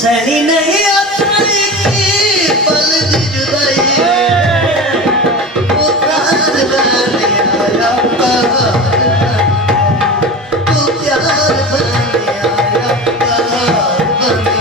सही नहीं आता की पल दी जुदाई तू प्यार बने आया तू प्यार बने आया बने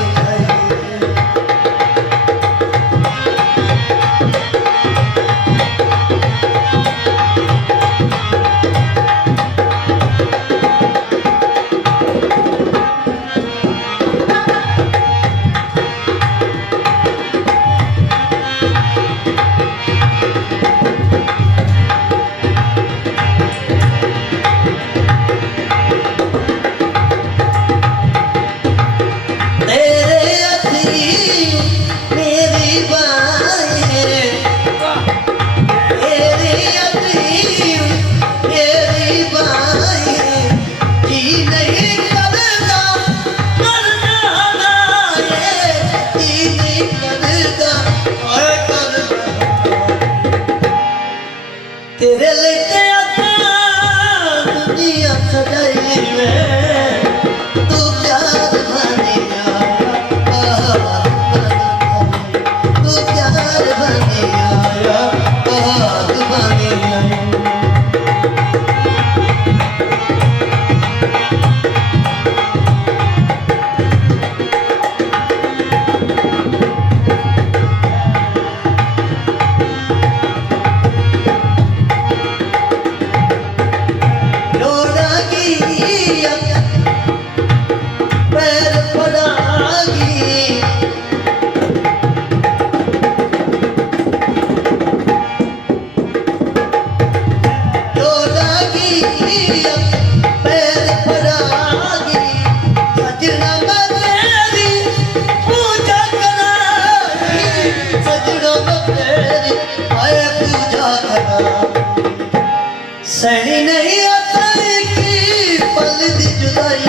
तेरे लेके आता दुनिया सजाई में तू प्यार बने आया तू प्यार बने आया बने आया सही नहीं आता की पल दी जुदाई